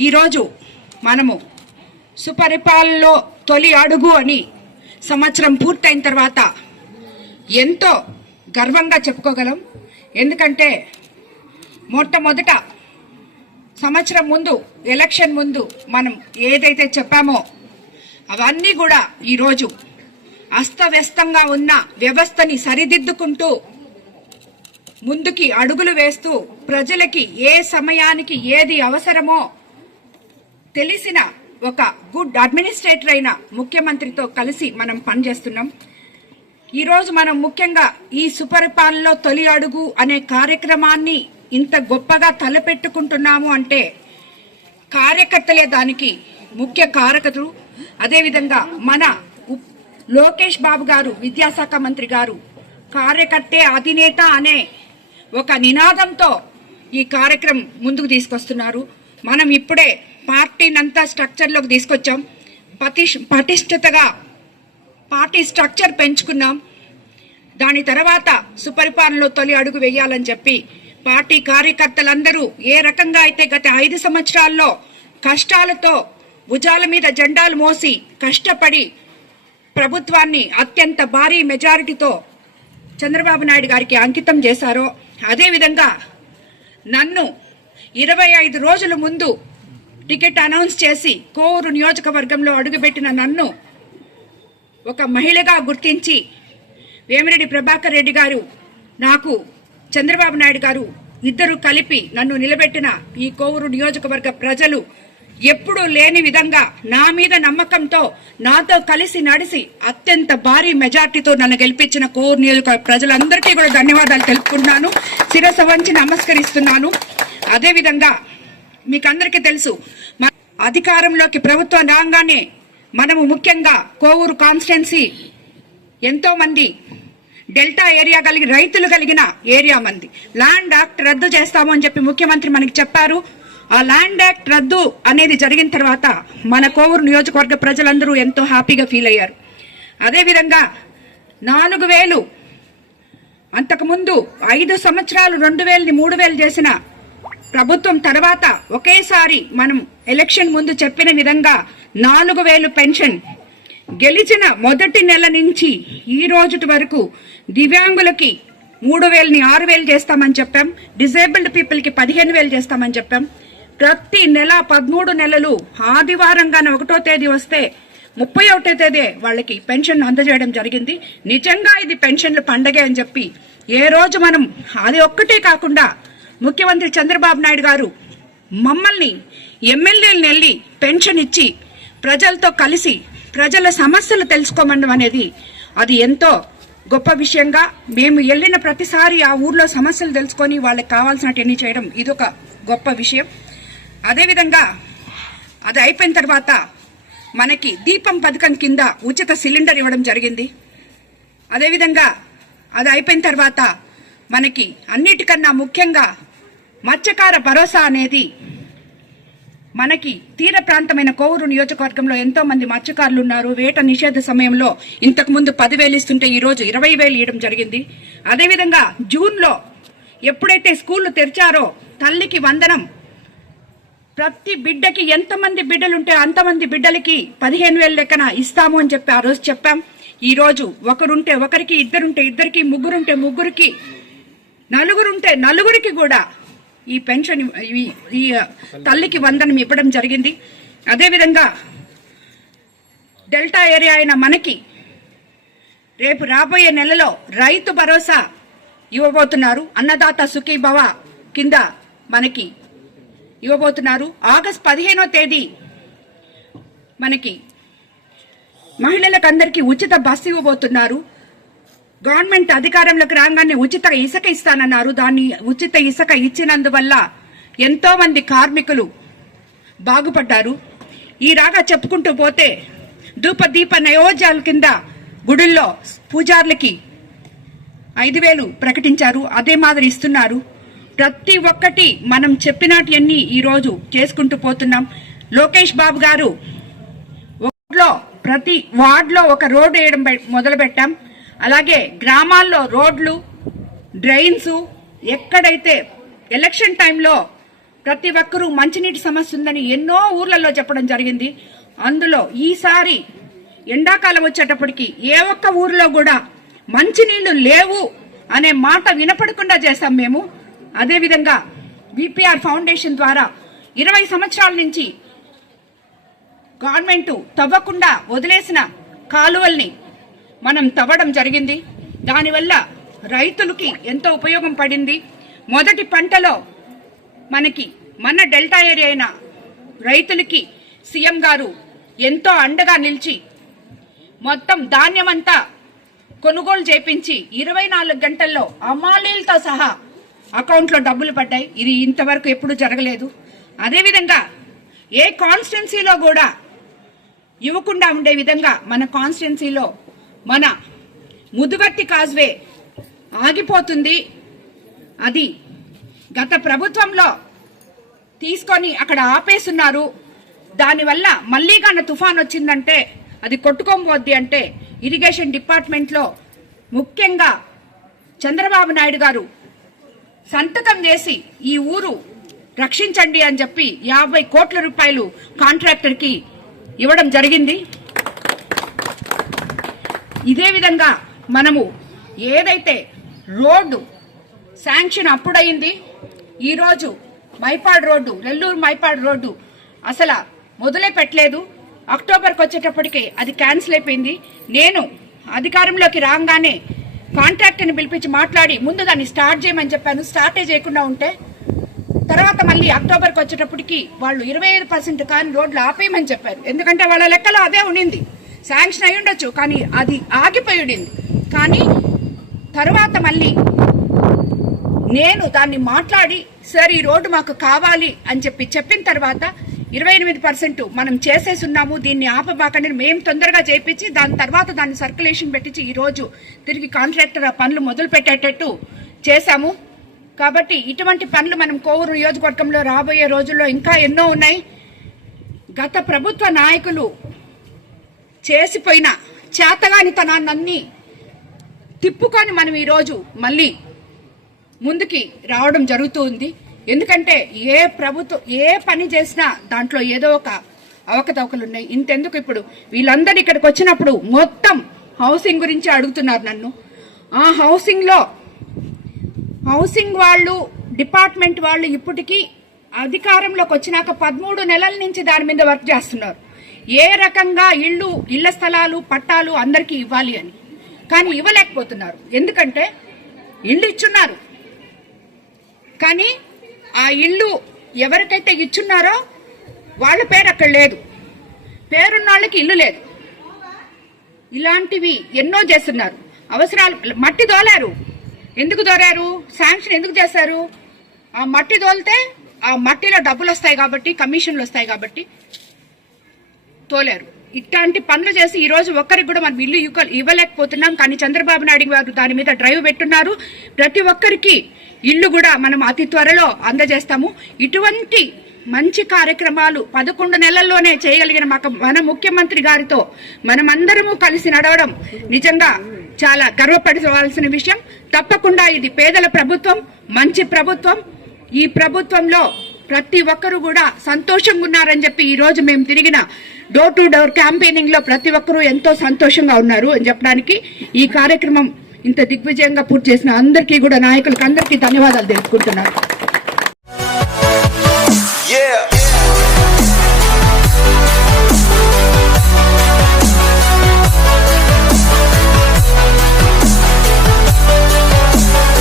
ఈరోజు మనము సుపరిపాలనలో తొలి అడుగు అని సంవత్సరం పూర్తయిన తర్వాత ఎంతో గర్వంగా చెప్పుకోగలం. ఎందుకంటే మొట్టమొదట సంవత్సరం ముందు ఎలక్షన్ ముందు మనం ఏదైతే చెప్పామో అవన్నీ కూడా ఈరోజు అస్తవ్యస్తంగా ఉన్న వ్యవస్థని సరిదిద్దుకుంటూ ముందుకి అడుగులు వేస్తూ ప్రజలకి ఏ సమయానికి ఏది అవసరమో తెలిసిన ఒక గుడ్ అడ్మినిస్ట్రేటర్ అయిన ముఖ్యమంత్రితో కలిసి మనం పనిచేస్తున్నాం. ఈరోజు మనం ముఖ్యంగా ఈ సుపరిపాలనలో తొలి అడుగు అనే కార్యక్రమాన్ని ఇంత గొప్పగా తలపెట్టుకుంటున్నాము అంటే కార్యకర్తలే దానికి ముఖ్య కారకతులు అదేవిధంగా మన లోకేష్ బాబు గారు విద్యాశాఖ మంత్రి గారు కార్యకర్తే అధినేత అనే ఒక నినాదంతో ఈ కార్యక్రమం ముందుకు తీసుకొస్తున్నారు. మనం ఇప్పుడే పార్టీనంతా స్ట్రక్చర్లోకి తీసుకొచ్చాం. పటిష్ పటిష్టతగా పార్టీ స్ట్రక్చర్ పెంచుకున్నాం. దాని తర్వాత సుపరిపాలనలో తొలి అడుగు వేయాలని చెప్పి పార్టీ కార్యకర్తలందరూ ఏ రకంగా అయితే గత ఐదు సంవత్సరాల్లో కష్టాలతో భుజాల మీద జెండాలు మోసి కష్టపడి ప్రభుత్వాన్ని అత్యంత భారీ మెజారిటీతో చంద్రబాబు నాయుడు గారికి అంకితం చేశారో అదేవిధంగా నన్ను ఇరవై ఐదు రోజుల ముందు టికెట్ అనౌన్స్ చేసి కోరు నియోజకవర్గంలో అడుగుపెట్టిన నన్ను ఒక మహిళగా గుర్తించి వేమిరెడ్డి ప్రభాకర్ రెడ్డి గారు నాకు చంద్రబాబు నాయుడు గారు ఇద్దరు కలిపి నన్ను నిలబెట్టిన ఈ కోవూరు నియోజకవర్గ ప్రజలు ఎప్పుడూ లేని విధంగా నా మీద నమ్మకంతో నాతో కలిసి నడిసి అత్యంత భారీ మెజార్టీతో నన్ను గెలిపించిన కోవూరు నియోజకవర్గ ప్రజలందరికీ కూడా ధన్యవాదాలు తెలుపుకుంటున్నాను. శిరస వంచి నమస్కరిస్తున్నాను. అదేవిధంగా మీకు అందరికీ తెలుసు. మన అధికారంలోకి ప్రభుత్వం రాగానే మనము ముఖ్యంగా కోవూరు కాన్స్టిట్యున్సీ ఎంతో మంది డెల్టా ఏరియా కలిగి రైతులు కలిగిన ఏరియా మంది. ల్యాండ్ యాక్ట్ రద్దు చేస్తాము అని చెప్పి ముఖ్యమంత్రి మనకి చెప్పారు. ఆ ల్యాండ్ యాక్ట్ రద్దు అనేది జరిగిన తర్వాత మన కోవూరు నియోజకవర్గ ప్రజలందరూ ఎంతో హ్యాపీగా ఫీల్ అయ్యారు. అదేవిధంగా నాలుగు వేలు అంతకుముందు ఐదు సంవత్సరాలు రెండు వేలని మూడు వేలు చేసిన ప్రభుత్వం తర్వాత ఒకేసారి మనం ఎలక్షన్ ముందు చెప్పిన విధంగా నాలుగు వేలు పెన్షన్. గెలిచిన మొదటి నెల నుంచి ఈ రోజుటి వరకు దివ్యాంగులకి మూడు వేలని ఆరు వేలు చేస్తామని చెప్పాం. డిజేబుల్డ్ పీపుల్కి పదిహేను వేలు చేస్తామని చెప్పాం. ప్రతి నెల పదమూడు నెలలు ఆదివారంగానే ఒకటో తేదీ వస్తే ముప్పై ఒకటో తేదీ వాళ్ళకి పెన్షన్ అందజేయడం జరిగింది. నిజంగా ఇది పెన్షన్ల పండగే అని చెప్పి ఏ రోజు మనం అది ఒక్కటే కాకుండా ముఖ్యమంత్రి చంద్రబాబు నాయుడు గారు మమ్మల్ని ఎమ్మెల్యేలు వెళ్ళి పెన్షన్ ఇచ్చి ప్రజలతో కలిసి ప్రజల సమస్యలు తెలుసుకోమండం అనేది అది ఎంతో గొప్ప విషయంగా మేము వెళ్ళిన ప్రతిసారి ఆ ఊర్లో సమస్యలు తెలుసుకొని వాళ్ళకి కావాల్సినవన్నీ చేయడం ఇదొక గొప్ప విషయం. అదేవిధంగా అది అయిపోయిన తర్వాత మనకి దీపం పథకం కింద ఉచిత సిలిండర్ ఇవ్వడం జరిగింది. అదేవిధంగా అది అయిపోయిన తర్వాత మనకి అన్నిటికన్నా ముఖ్యంగా మత్స్యకార భరోసా అనేది మనకి తీర ప్రాంతమైన కోవూరు నియోజకవర్గంలో ఎంతో మంది మత్స్యకారులు ఉన్నారు వేట నిషేధ సమయంలో ఇంతకు ముందు పదివేలు ఇస్తుంటే ఈ రోజు ఇరవై వేలు ఇవ్వడం జరిగింది. అదేవిధంగా జూన్లో ఎప్పుడైతే స్కూళ్ళు తెరిచారో తల్లికి వందనం ప్రతి బిడ్డకి ఎంతమంది బిడ్డలుంటే అంతమంది బిడ్డలకి పదిహేను వేల లెక్కన ఇస్తాము అని చెప్పి ఆ రోజు చెప్పాం. ఈ రోజు ఒకరుంటే ఒకరికి ఇద్దరుంటే ఇద్దరికి ముగ్గురుంటే ముగ్గురికి నలుగురుంటే నలుగురికి కూడా ఈ పెన్షన్ ఈ- ఈ తల్లికి వందనం ఇవ్వడం జరిగింది. అదేవిధంగా డెల్టా ఏరియా అయిన మనకి రేపు రాబోయే నెలలో రైతు భరోసా ఇవ్వబోతున్నారు. అన్నదాత సుఖీభవ కింద మనకి ఇవ్వబోతున్నారు. ఆగస్ట్ పదిహేనో తేదీ మనకి మహిళలకు అందరికీ ఉచిత బస్సు ఇవ్వబోతున్నారు. గవర్నమెంట్ అధికారంలోకి రాగానే ఉచిత ఇసుక ఇస్తానన్నారు. దాన్ని ఉచిత ఇసుక ఇచ్చినందువల్ల ఎంతో మంది కార్మికులు బాగుపడ్డారు. ఈ రాగా చెప్పుకుంటూ పోతే ధూప దీప నయోజాల కింద గుడుల్లో పూజార్లకి ఐదు వేలు ప్రకటించారు. అదే మాదిరి ఇస్తున్నారు. ప్రతి ఒక్కటి మనం చెప్పినటివన్నీ ఈరోజు చేసుకుంటూ పోతున్నాం. లోకేష్ బాబు గారు వార్డులో ప్రతి వార్డులో ఒక రోడ్డు వేయడం మొదలుపెట్టాం. అలాగే గ్రామాల్లో రోడ్లు డ్రైన్స్ ఎక్కడైతే ఎలక్షన్ టైంలో ప్రతి ఒక్కరూ మంచినీటి సమస్య ఉందని ఎన్నో ఊర్లలో చెప్పడం జరిగింది. అందులో ఈసారి ఎండాకాలం వచ్చేటప్పటికి ఏ ఒక్క ఊర్లో కూడా మంచినీళ్ళు లేవు అనే మాట వినపడకుండా చేశాం మేము. అదేవిధంగా బీపీఆర్ ఫౌండేషన్ ద్వారా ఇరవై సంవత్సరాల నుంచి గవర్నమెంట్ తవ్వకుండా వదిలేసిన కాలువల్ని మనం తవ్వడం జరిగింది. దానివల్ల రైతులకి ఎంతో ఉపయోగం పడింది? మొదటి పంటలో మనకి మన డెల్టా ఏరియా అయిన రైతులకి సీఎం గారు ఎంతో అండగా నిలిచి మొత్తం ధాన్యమంతా కొనుగోలు చేపించి ఇరవై నాలుగు గంటల్లో అమాలీలతో సహా అకౌంట్లో డబ్బులు పడ్డాయి. ఇది ఇంతవరకు ఎప్పుడు జరగలేదు. అదేవిధంగా ఏ కాన్స్టిట్యున్సీలో కూడా ఇవ్వకుండా ఉండే విధంగా మన కాన్స్టిట్యున్సీలో మన ముదుగట్టి కాజ్వే ఆగిపోతుంది. అది గత ప్రభుత్వంలో తీసుకొని అక్కడ ఆపేస్తున్నారు. దానివల్ల మళ్ళీ కన్నా తుఫాన్ వచ్చిందంటే అది కొట్టుకోబోద్ది అంటే ఇరిగేషన్ డిపార్ట్మెంట్లో ముఖ్యంగా చంద్రబాబు నాయుడు గారు సంతకం చేసి ఈ ఊరు రక్షించండి అని చెప్పి యాభై కోట్ల రూపాయలు కాంట్రాక్టర్కి ఇవ్వడం జరిగింది. ఇదే విధంగా మనము ఏదైతే రోడ్డు శాంక్షన్ అప్పుడయింది ఈరోజు మైపాడ్ రోడ్డు నెల్లూరు మైపాడ్ రోడ్డు అసలు మొదలే పెట్టలేదు. అక్టోబర్కి వచ్చేటప్పటికి అది క్యాన్సిల్ అయిపోయింది. నేను అధికారంలోకి రాగానే కాంట్రాక్టర్ని పిలిపించి మాట్లాడి ముందు దాన్ని స్టార్ట్ చేయమని చెప్పాను. స్టార్టే చేయకుండా ఉంటే తర్వాత మళ్ళీ అక్టోబర్కి వచ్చేటప్పటికి వాళ్ళు ఇరవై ఐదు పర్సెంట్ కానీ రోడ్లు ఆపేయమని చెప్పారు. ఎందుకంటే వాళ్ళ లెక్కలో అదే ఉండింది. శాంక్షన్ అయి ఉండొచ్చు. కానీ అది ఆగిపోయి ఉండింది. కానీ తర్వాత మళ్ళీ నేను దాన్ని మాట్లాడి సార్ ఈ రోడ్డు మాకు కావాలి అని చెప్పి చెప్పిన తర్వాత ఇరవై ఎనిమిది పర్సెంట్ మనం చేసేసి ఉన్నాము దీన్ని ఆపబాకండి మేము తొందరగా చేయించి దాని తర్వాత దాన్ని సర్క్యులేషన్ పెట్టించి ఈ రోజు తిరిగి కాంట్రాక్టర్ ఆ పనులు మొదలు పెట్టేటట్టు చేశాము. కాబట్టి ఇటువంటి పనులు మనం కోవూరు నియోజకవర్గంలో రాబోయే రోజుల్లో ఇంకా ఎన్నో ఉన్నాయి. గత ప్రభుత్వ నాయకులు చేసిపోయిన చేతగాని తనాన్నన్ని తిప్పుకొని మనం ఈరోజు మళ్ళీ ముందుకి రావడం జరుగుతుంది. ఎందుకంటే ఏ ప్రభుత్వం ఏ పని చేసినా దాంట్లో ఏదో ఒక అవకతవకలు ఉన్నాయి. ఇంతెందుకు ఇప్పుడు వీళ్ళందరూ ఇక్కడికి వచ్చినప్పుడు మొత్తం హౌసింగ్ గురించి అడుగుతున్నారు నన్ను. ఆ హౌసింగ్లో హౌసింగ్ వాళ్ళు డిపార్ట్మెంట్ వాళ్ళు ఇప్పటికీ అధికారంలోకి వచ్చినాక పదమూడు నెలల నుంచి దాని మీద వర్క్ చేస్తున్నారు. ఏ రకంగా ఇళ్ళు ఇళ్ళ స్థలాలు పట్టాలు అందరికీ ఇవ్వాలి అని. కానీ ఇవ్వలేకపోతున్నారు. ఎందుకంటే ఇళ్ళు ఇచ్చున్నారు. కానీ ఆ ఇల్లు ఎవరికైతే ఇచ్చున్నారో వాళ్ళ పేరు అక్కడ లేదు. పేరున్న వాళ్ళకి ఇల్లు లేదు. ఇలాంటివి ఎన్నో చేస్తున్నారు. అవసరాలు మట్టి దోలారు. ఎందుకు దోరారు శాంక్షన్ ఎందుకు చేశారు? ఆ మట్టి దోలితే ఆ మట్టిలో డబ్బులు వస్తాయి కాబట్టి కమిషన్లు వస్తాయి కాబట్టి తోలారు. ఇట్లాంటి పనులు చేసి ఈ రోజు ఒక్కరికి కూడా మనం ఇల్లు ఇవ్వలేకపోతున్నాం. కానీ చంద్రబాబు నాయుడు గారు దాని మీద డ్రైవ్ పెట్టున్నారు. ప్రతి ఒక్కరికి ఇల్లు కూడా మనం అతి త్వరలో అందజేస్తాము. ఇటువంటి మంచి కార్యక్రమాలు పదకొండు నెలల్లోనే చేయగలిగిన మాకు మన ముఖ్యమంత్రి గారితో మనమందరము కలిసి నడవడం నిజంగా చాలా గర్వపడవలసిన విషయం. తప్పకుండా ఇది పేదల ప్రభుత్వం మంచి ప్రభుత్వం. ఈ ప్రభుత్వంలో ప్రతి ఒక్కరు కూడా సంతోషంగా ఉన్నారని చెప్పి ఈ రోజు మేము తిరిగిన డోర్ టు డోర్ క్యాంపెయినింగ్లో ప్రతి ఒక్కరూ ఎంతో సంతోషంగా ఉన్నారు అని చెప్పడానికి ఈ కార్యక్రమం ఇంత దిగ్విజయంగా పూర్తి చేసిన అందరికీ కూడా నాయకులకు అందరికీ ధన్యవాదాలు తెలుసుకుంటున్నారు